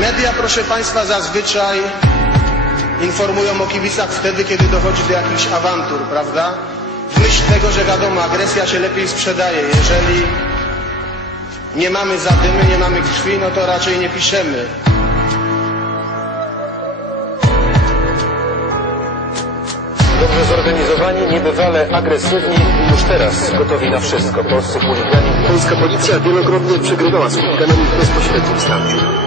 Media, proszę Państwa, zazwyczaj informują o kibicach wtedy, kiedy dochodzi do jakichś awantur, prawda? W myśl tego, że wiadomo, agresja się lepiej sprzedaje. Jeżeli nie mamy zadymy, nie mamy krwi, no to raczej nie piszemy. Dobrze zorganizowani, niebywale agresywni już teraz gotowi na wszystko. Polscy chuligani Polska policja wielokrotnie przegrywała z chuliganami w bezpośrednim starciu.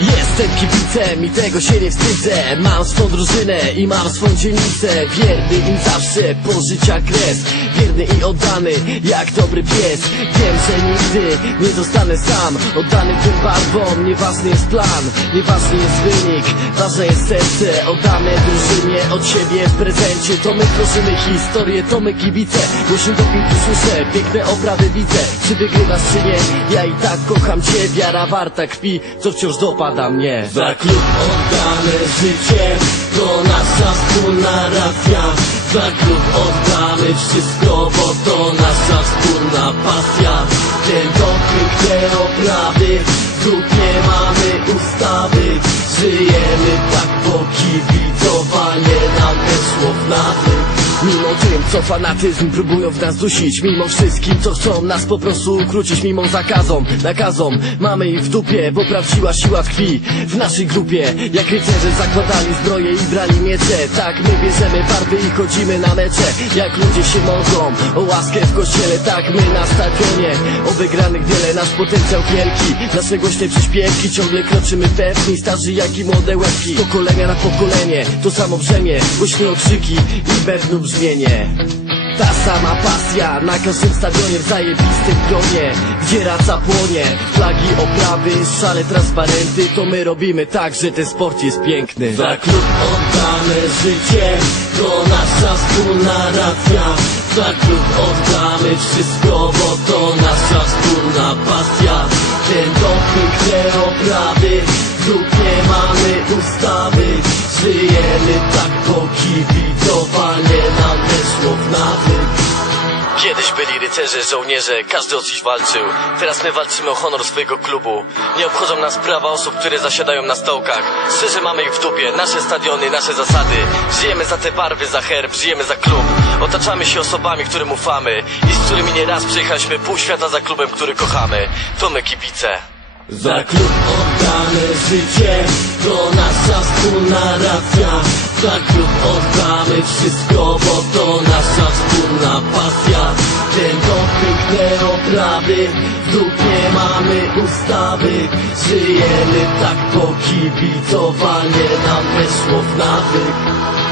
Jestem kibicem i tego się nie wstydzę. Mam swą drużynę i mam swą dzielnicę. Wierny im zawsze po życia kres. Wierny i oddany jak dobry pies. Wiem, że nigdy nie zostanę sam. Oddany tym barwom, nieważny jest plan Nieważny jest wynik, ważne jest serce Oddane drużynie od siebie w prezencie. To my tworzymy historię, to my kibice. Do piłki słyszę, piękne oprawy widzę. Czy wygrywasz czy nie, ja i tak kocham cię. Wiara warta krwi, co wciąż dopada mnie. Za klub oddane życie To nasza wspólna racja. Za klub oddamy wszystko Bo to nasza wspólna pasja doping, te co fanatyzm próbują w nas dusić Mimo wszystkim, co chcą nas po prostu ukrócić Mimo zakazom, nakazom. Mamy ich w dupie, bo prawdziwa siła tkwi W naszej grupie, jak rycerze zakładali zbroje i brali miecze Tak, my bierzemy barwy i chodzimy na mecze. Jak ludzie się modlą o łaskę w kościele Tak, my na stadionie. O wygranych wiele, nasz potencjał wielki. Nasze głośne przyśpiewki Ciągle kroczymy pewni, starzy jak i młode łebki. Pokolenia na pokolenie, to samo brzemię Głośne okrzyki i pewne brzmienie ta sama pasja na każdym stadionie w zajebistym gronie. Gdzie raca płonie, flagi, oprawy, szale, transparenty. To my robimy tak, że ten sport jest piękny. Za klub oddane życie, to nasza wspólna racja. Za klub oddamy wszystko, bo to Kiedyś byli rycerze, żołnierze, każdy o coś walczył. Teraz my walczymy o honor swojego klubu. Nie obchodzą nas prawa osób, które zasiadają na stołkach. Szczerze mamy ich w dupie, nasze stadiony, nasze zasady. Żyjemy za te barwy, za herb, żyjemy za klub. Otaczamy się osobami, którym ufamy i z którymi nieraz przejechaliśmy pół świata za klubem, który kochamy. To my kibice. Za klub oddane życie, to nasza wspólna racja Za klub oddamy wszystko, bo te oprawy, w dupie mamy ustawy. Żyjemy tak, bo kibicowanie. Nam weszło w nawyk